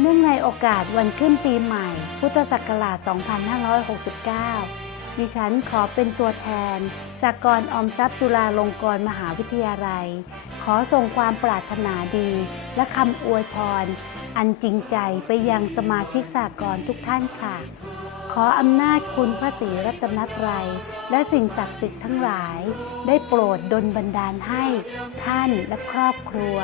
เนื่องในโอกาสวันขึ้นปีใหม่ พุทธศักราช 2569 ดิฉันขอเป็นตัวแทนสากลออมทรัพย์จุฬาลงกรณ์มหาวิทยาลัย ขอส่งความปรารถนาดี และคำอวยพร อันจริงใจไปยังสมาชิกสากลทุกท่านค่ะ ขออำนาจคุณพระศรีรัตนตรัย และสิ่งศักดิ์สิทธิ์ทั้งหลาย ได้โปรดดลบันดาลให้ท่านและครอบครัว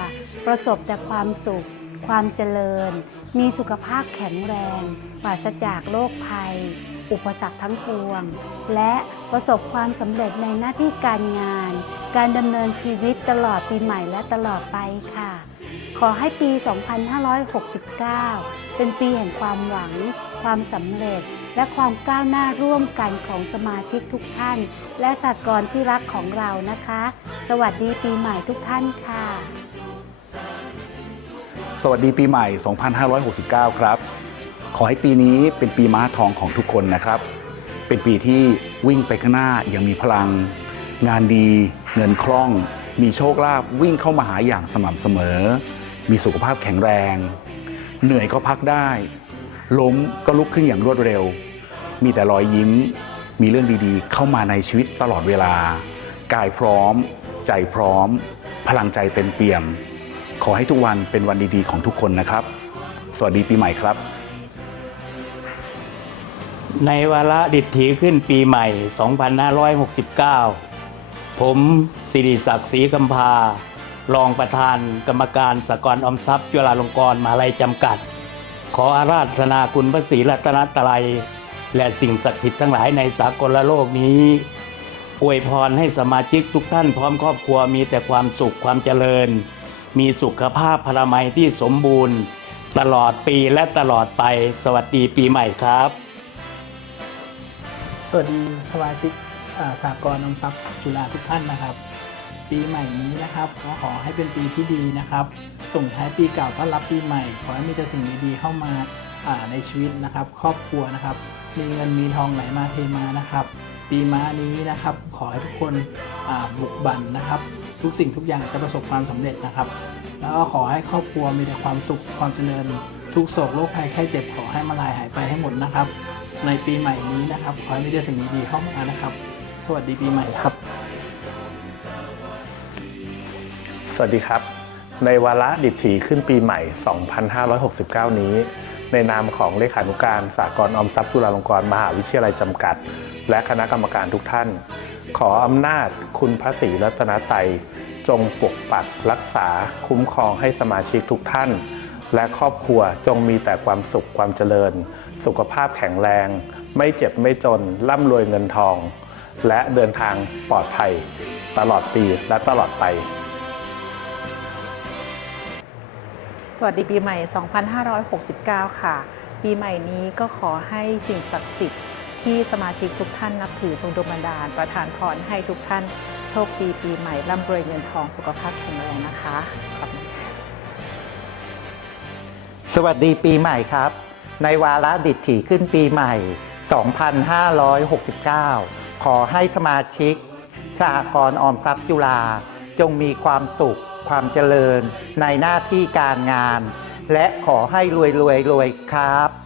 ประสบแต่ความสุข ความเจริญ มีสุขภาพแข็งแรงปราศจากโรคภัย อุปสรรคทั้งปวง และประสบความสำเร็จในหน้าที่การงาน การดำเนินชีวิตตลอดปีใหม่และตลอดไปค่ะ ขอให้ปี 2569 เป็นปีแห่งความหวัง ความสำเร็จและความก้าวหน้าร่วมกันของสมาชิกทุกท่าน และสากลที่รักของเรานะคะ สวัสดีปีใหม่ทุกท่านค่ะ สวัสดีปีใหม่ 2569 ครับ ขอให้ปีนี้เป็นปีม้าทองของทุกคนนะครับ เป็นปีที่วิ่งไปข้างหน้าอย่างมีพลัง งานดี เงินคล่อง มีโชคลาภวิ่งเข้ามาหาอย่างสม่ำเสมอ มีสุขภาพแข็งแรง เหนื่อยก็พักได้ ล้มก็ลุกขึ้นอย่างรวดเร็ว มีแต่รอยยิ้ม มีเรื่องดีๆ เข้ามาในชีวิตตลอดเวลา กายพร้อม ใจพร้อม พลังใจเต็มเปี่ยม ขอให้ทุกวันเป็นวันดีๆของทุกคนนะครับ สวัสดีปีใหม่ครับ ในวาระดิถีขึ้นปีใหม่ 2569 ผมสิริศักดิ์ศรีกำพารองประธานกรรมการสกลออมทรัพย์จุฬาลงกรณ์มหาลัยจำกัด ขออาราธนาคุณพระศรีรัตนตรัย และสิ่งศักดิ์สิทธิ์ทั้งหลายในสากลโลกนี้อวยพรให้สมาชิกทุกท่านพร้อมครอบครัวมีแต่ความสุขความเจริญ มีสุขภาพพลามัยที่สมบูรณ์ ตลอดปีและตลอดไป สวัสดีปีใหม่ครับ สวัสดีสมาชิกสากลนำทรัพย์จุฬาทุกท่านนะครับ ปีใหม่นี้นะครับก็ขอให้เป็นปีที่ดีนะครับ ส่งท้ายปีเก่าต้อนรับปีใหม่ ขอให้มีแต่สิ่งดีๆเข้ามาในชีวิตนะครับ ครอบครัวนะครับ มีเงินมีทองไหลมาเทมานะครับ ปีม้านี้นะครับ ขอให้ทุกคนบุกบันนะครับ ทุกสิ่งทุกอย่างจะประสบความสำเร็จนะครับ แล้วก็ขอให้ครอบครัวมีแต่ความสุขความเจริญ ทุกโศกโรคภัยไข้เจ็บขอให้มาลายหายไปให้หมดนะครับ ในปีใหม่นี้นะครับ ขอให้มีแต่สิ่งดีๆเข้ามานะครับ สวัสดีปีใหม่ครับ สวัสดีครับ ในวาระดิบถีขึ้นปีใหม่ 2569 นี้ ในนามของเลขานุการสากลออมทรัพย์จุฬาลงกรณ์มหาวิทยาลัยจำกัด และคณะกรรมการทุกท่าน ขออำนาจคุณพระศรีรัตนตรัยจงปกปักรักษาคุ้มครองให้สมาชิกทุกท่าน และครอบครัวจงมีแต่ความสุขความเจริญ สุขภาพแข็งแรง ไม่เจ็บไม่จน ร่ำรวยเงินทอง และเดินทางปลอดภัย ตลอดปีและตลอดไปสวัสดีปีใหม่ 2569 ค่ะ ปีใหม่นี้ก็ขอให้สิ่งศักดิ์สิทธิ์ ที่สมาชิกทุกท่านนับถือจงดลบันดาล ประทานพรให้ทุกท่านโชคดีปีใหม่ร่ำรวยเงินทองสุขภาพแข็งแรงนะคะขอบคุณค่ะสวัสดีปีใหม่ครับ ในวาระดิถีขึ้นปีใหม่ 2569 ขอให้สมาชิกสหกรณ์ออมทรัพย์จุฬาจงมีความสุข ความเจริญในหน้าที่การงาน และขอให้รวยรวยรวยครับ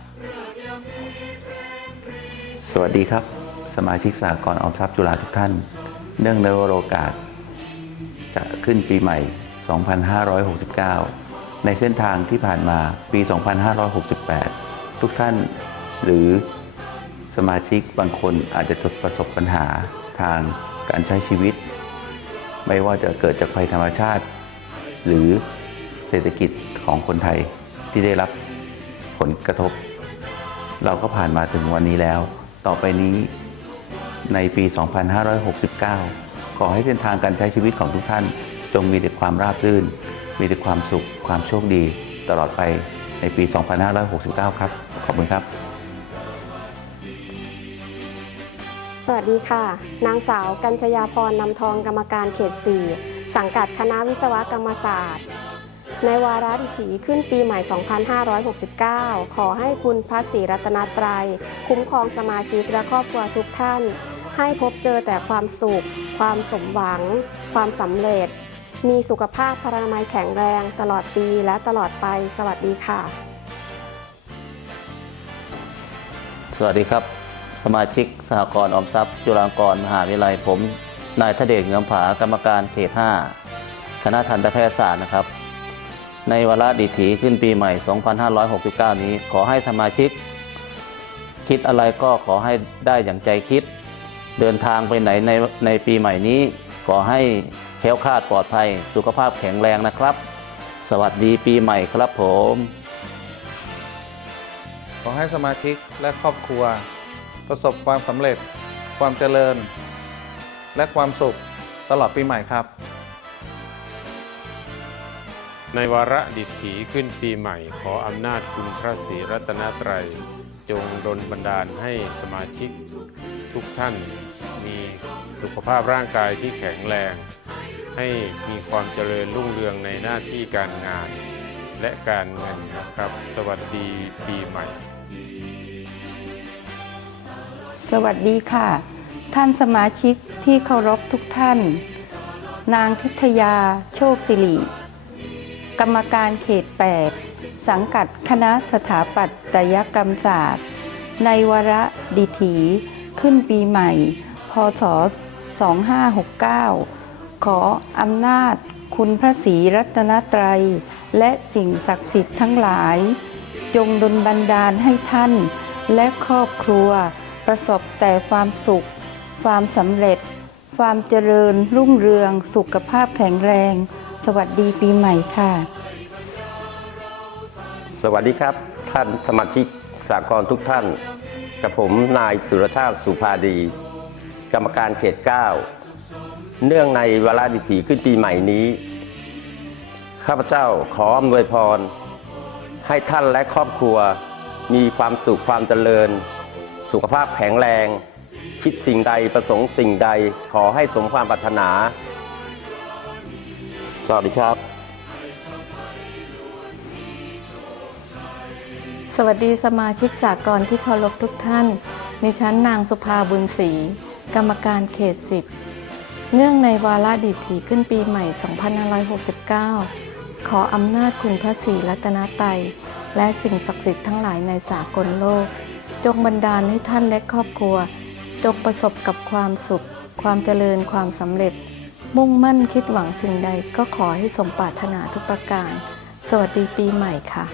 วัสดีครับ สมาชิกสหกรออมทรัพย์จุฬาทุกท่าน เนื่องในโอกาส จะขึ้นปีใหม่ 2569 ในเส้นทางที่ผ่านมาปี 2568 ทุกท่านหรือสมาชิกบางคนอาจจะประสบปัญหาทางการใช้ชีวิต ไม่ว่าจะเกิดจากภัยธรรมชาติ หรือเศรษฐกิจของคนไทยที่ได้รับผลกระทบ เราก็ผ่านมาถึงวันนี้แล้ว ต่อไปนี้ในปี 2569 ขอให้เส้นทางการใช้ชีวิตของทุกท่าน จงมีแต่ความราบรื่น มีแต่ความสุข ความโชคดี ตลอดไปในปี 2569 ครับ ขอบคุณครับ สวัสดีค่ะ นางสาวกัญชยาพรนำทองกรรมการเขต 4 สังกัดคณะวิศวกรรมศาสตร์ ในวาระดิถีขึ้นปีใหม่ 2569 ขอให้คุณพระศรีรัตนตรัย คุ้มครองสมาชิกและครอบครัวทุกท่าน ให้พบเจอแต่ความสุข ความสมหวัง ความสำเร็จ มีสุขภาพพลานามัยแข็งแรงตลอดปีและตลอดไป สวัสดีค่ะ สวัสดีครับ สมาชิกสหกรณ์ออมทรัพย์ จุฬาลงกรณ์มหาวิทยาลัยผม นายทเดชเงือมผากรรมการเขต5คณะทันตแพทยศาสตร์นะครับ ในวาระดิถีขึ้นปีใหม่ 2569 นี้ ขอให้สมาชิก คิดอะไรก็ขอให้ได้อย่างใจคิด เดินทางไปไหนในในปีใหม่นี้ ขอให้แคล้วคาดปลอดภัย สุขภาพแข็งแรงนะครับ สวัสดีปีใหม่ครับผม ขอให้สมาชิกและครอบครัว ประสบความสำเร็จ ความเจริญ และความสุขตลอดปีใหม่ครับ ในวาระดิถีขึ้นปีใหม่ ขออำนาจคุณพระศรีรัตนตรัย จงดลบันดาลให้สมาชิกทุกท่านมีสุขภาพร่างกายที่แข็งแรง ให้มีความเจริญรุ่งเรืองในหน้าที่การงาน และการเงินนะครับ สวัสดีปีใหม่ สวัสดีค่ะ ท่านสมาชิกที่เคารพทุกท่าน นางทิพยาโชคสิริ กรรมการเขต 8 สังกัดคณะสถาปัตยกรรมศาสตร์ ในวาระดิถีขึ้นปีใหม่ พศ 2569 ขออำนาจคุณพระศรีรัตนตรัย และสิ่งศักดิ์สิทธิ์ทั้งหลาย จงดลบันดาลให้ท่านและครอบครัว ประสบแต่ความสุข ความสำเร็จ ความเจริญรุ่งเรืองสุขภาพแข็งแรง วัสดีปีใหม่ค่ะ สวัสดีครับ ท่านสมาชิกสากลทุกท่าน กับผมนายสุรชาติสุภาดี กรรมการเขต 9 เนื่องในเวลาดิถีขึ้นปีใหม่นี้ ข้าพเจ้าขออำนวยพร ให้ท่านและครอบครัว มีความสุขความเจริญ สุขภาพแข็งแรง คิดสิ่งใดประสงค์สิ่งใดขอให้สมความปรารถนา สวัสดีครับ สวัสดีสมาชิกสากลที่เคารพทุกท่านมีชั้นนางสุภาบุญศรีกรรมการเขต10เนื่องในวาระดิถีขึ้นปีใหม่ 2569 ขออำนาจคุณพระศรีรัตนตยและสิ่งศักดิ์สิทธิ์ทั้งหลายในสากลโลก จงบันดาลให้ท่านและครอบครัว จงประสบกับความสุข ความเจริญความสำเร็จ มุ่งมั่นคิดหวังสิ่งใดก็ขอให้สมปรารถนาทุกประการ สวัสดีปีใหม่ค่ะ